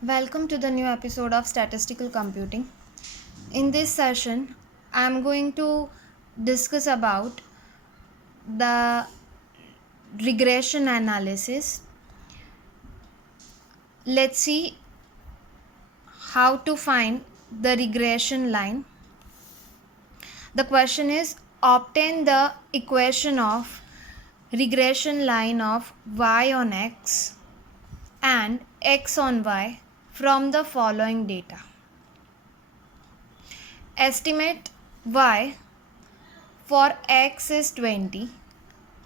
Welcome to the new episode of Statistical Computing. In this session, I am going to discuss about the regression analysis. Let's see how to find the regression line. The question is obtain the equation of regression line of y on x and x on y from the following data. Estimate y for x is 20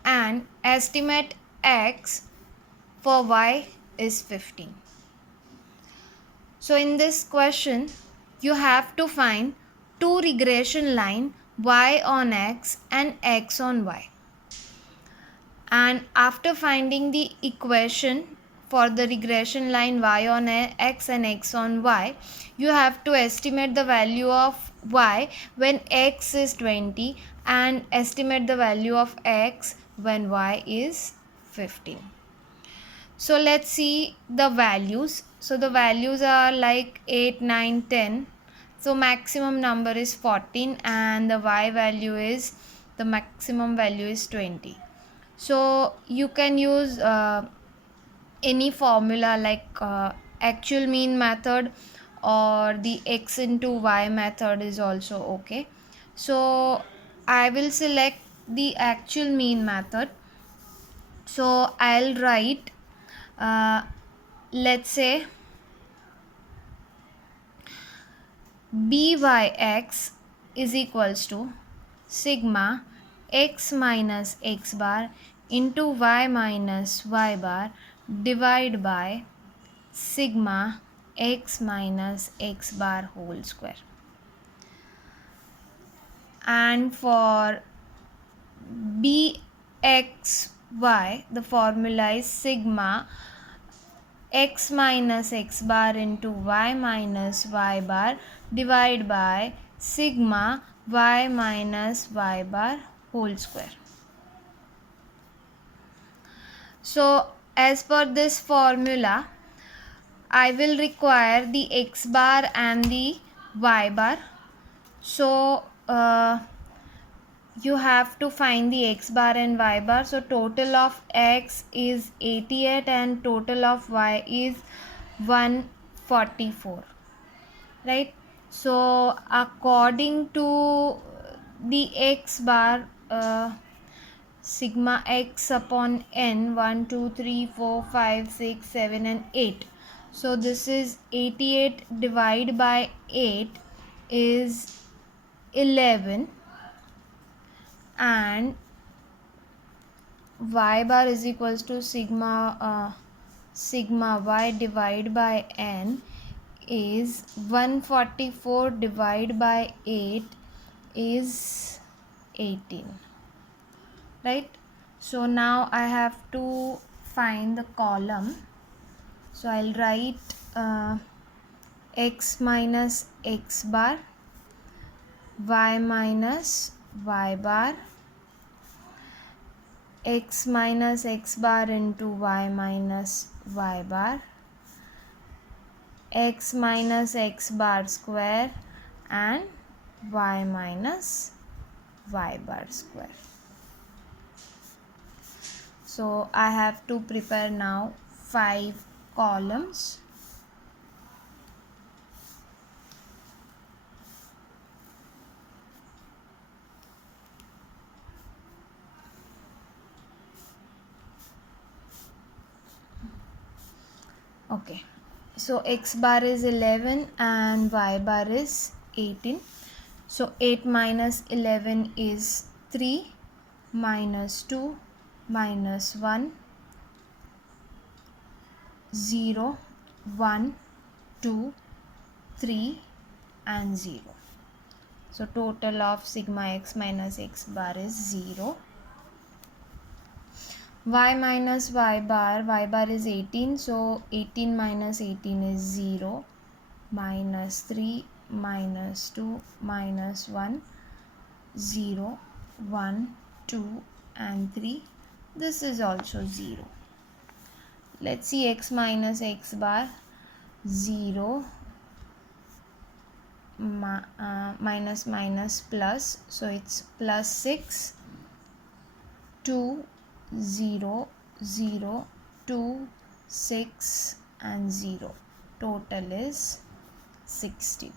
and estimate x for y is 15. So in this question you have to find two regression line y on x and x on y, and after finding the equation for the regression line y on x and x on y, you have to estimate the value of y when x is 20 and estimate the value of x when y is 15. So let's see the values. So the values are like 8, 9, 10. So maximum number is 14 and the y value is, the maximum value is 20. So you can use any formula like actual mean method or the x into y method is also okay. So I will select the actual mean method. So I'll write let's say byx is equals to sigma x minus x bar into y minus y bar divided by sigma x minus x bar whole square. And for bxy, the formula is sigma x minus x bar into y minus y bar divided by sigma y minus y bar whole square. So as per this formula, I will require the x bar and the y bar. So you have to find the x bar and y bar. So total of x is 88 and total of y is 144, right? So according to the x bar, sigma x upon n, 1 2 3 4 5 6 7 and 8. So this is 88 divided by 8 is 11, and y bar is equals to sigma y divided by n is 144 divided by 8 is 18, right? So now I have to find the column. So I'll write x minus x bar, y minus y bar, x minus x bar into y minus y bar, x minus x bar square and y minus y bar square. So I have to prepare now 5 columns. Okay, so x bar is 11 and y bar is 18. So 8 minus 11 is 3, minus 2, minus 1, 0, 1, 2, 3 and 0. So total of sigma x minus x bar is 0. Y minus y bar is 18. So 18 minus 18 is 0, minus 3, minus 2, minus 1, 0, 1, 2 and 3. This is also 0. Let's see x minus x bar. 0 minus minus plus, so it's plus 6, 2 0 0 2 6 and 0. Total is 60.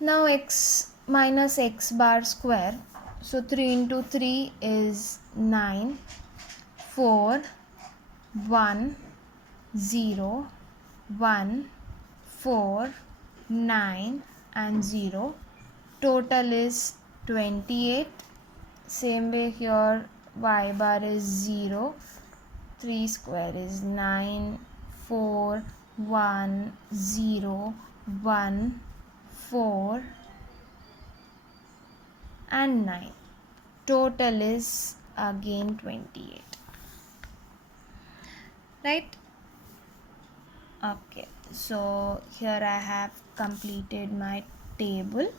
Now x minus x bar square, so 3 into 3 is 9, 4 1 0 1 4 9 and 0. Total is 28. Same way here, y bar is 0, 3 square is 9, 4 1 0 1 4 and 9. Total is again 28. Right? Okay, so here I have completed my table.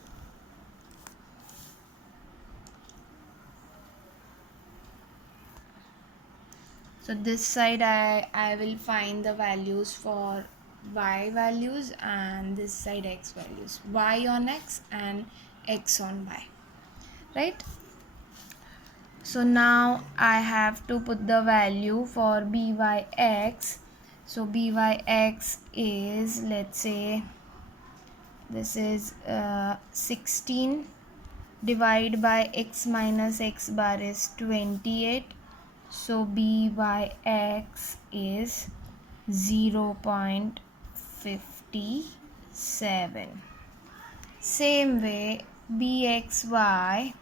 So this side I will find the values for y values, and this side x values, y on x and x on y, right? So now I have to put the value for byx. So byx is, let's say this is 16, divide by x minus x bar is 28. So byx is 0.57. Same way bxy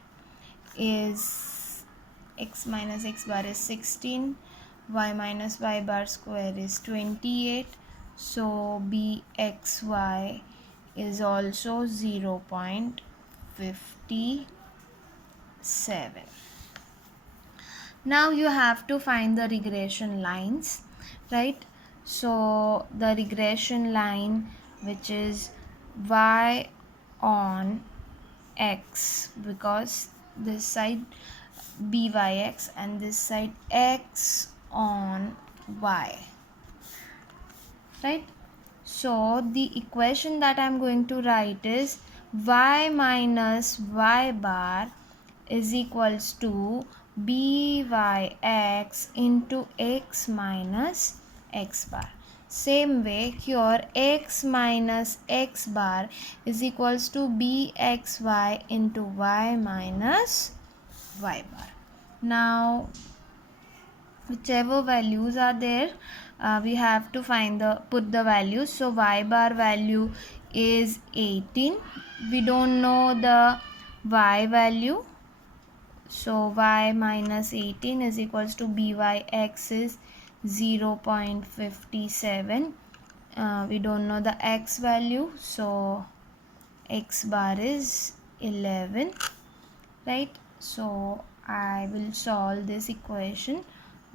is, x minus x bar is 16, y minus y bar square is 28. So bxy is also 0.57. Now you have to find the regression lines, right? So the regression line, which is y on x, because this side byx and this side x on y, right? So the equation that I'm going to write is y minus y bar is equals to byx into x minus x bar. Same way here, x minus x bar is equals to bxy into y minus y bar. Now whichever values are there, we have to put the values. So y bar value is 18. We don't know the y value, so y minus 18 is equals to byx is 0.57. We don't know the x value, so x bar is 11, right? So I will solve this equation.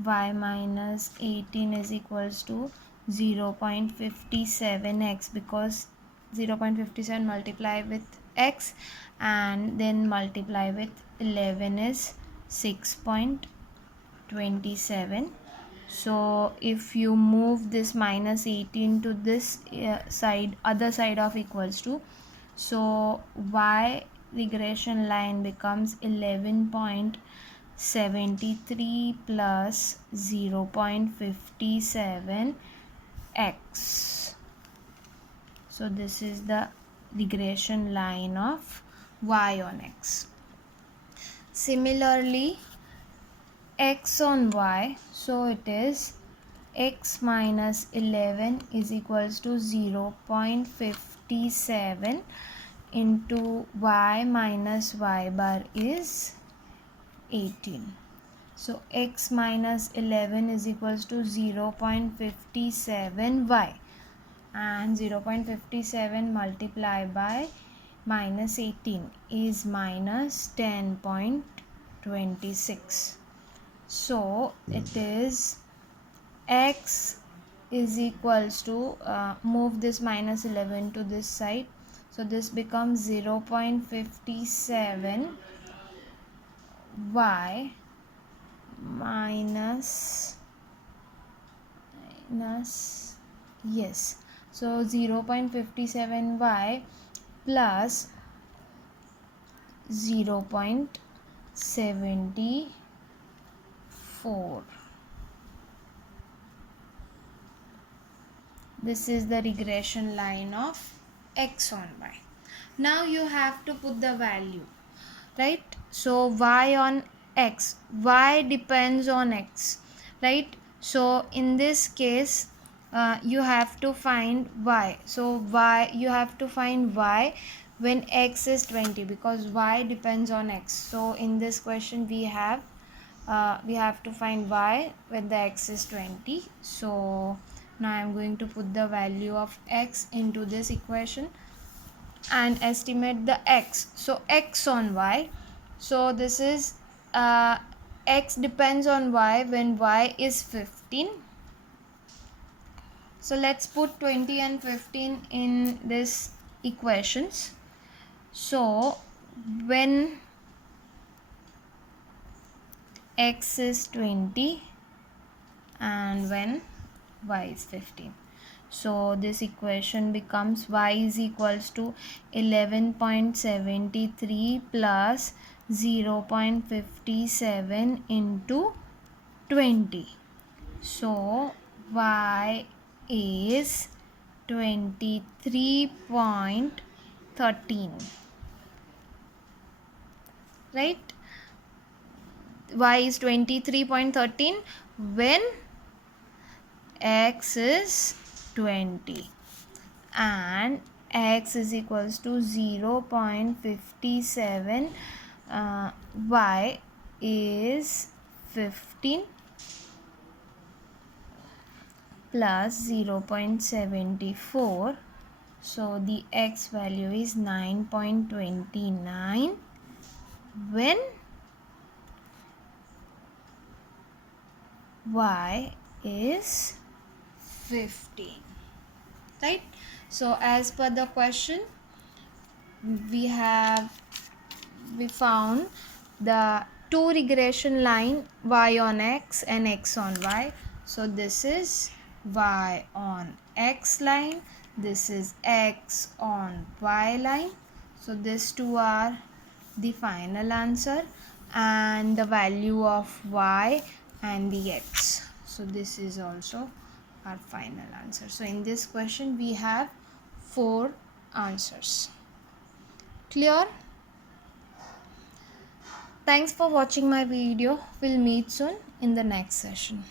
Y minus 18 is equals to 0.57x, because 0.57 multiply with x and then multiply with 11 is 6.27. So if you move this minus 18 to this side, other side of equals to, so y regression line becomes 11.73 plus 0.57 x. So this is the regression line of y on x. Similarly, x on y, so it is x minus 11 is equals to 0.57 into y minus y bar is 18. So x minus 11 is equals to 0.57y, and 0.57 multiplied by minus 18 is minus 10.26. So it is x is equals to, move this minus 11 to this side, so this becomes 0.57 y minus Yes. So 0.57y plus 0.74. This is the regression line of x on y. Now you have to put the value, right? So y on x, y depends on x, right? So in this case, you have to find y. So y, you have to find y when x is 20, because y depends on x. So in this question we have to find y when the x is 20. So now I am going to put the value of x into this equation and estimate the x. So x on y, so this is x depends on y when y is 15. So let's put 20 and 15 in this equations. So when x is 20 and when y is 15, so this equation becomes y is equals to 11.73 plus 0.57 into 20. So y is 23.13, right? Y is 23.13 when x is 20 and x is equals to 0.57, y is 15 plus 0.74. So the x value is 9.29 when y is 15, right? So as per the question, we found the two regression line, y on x and x on y. So this is y on x line, this is x on y line. So these two are the final answer and the value of y and the x. So this is also our final answer. So in this question we have 4 answers. Clear? Thanks for watching my video. We'll meet soon in the next session.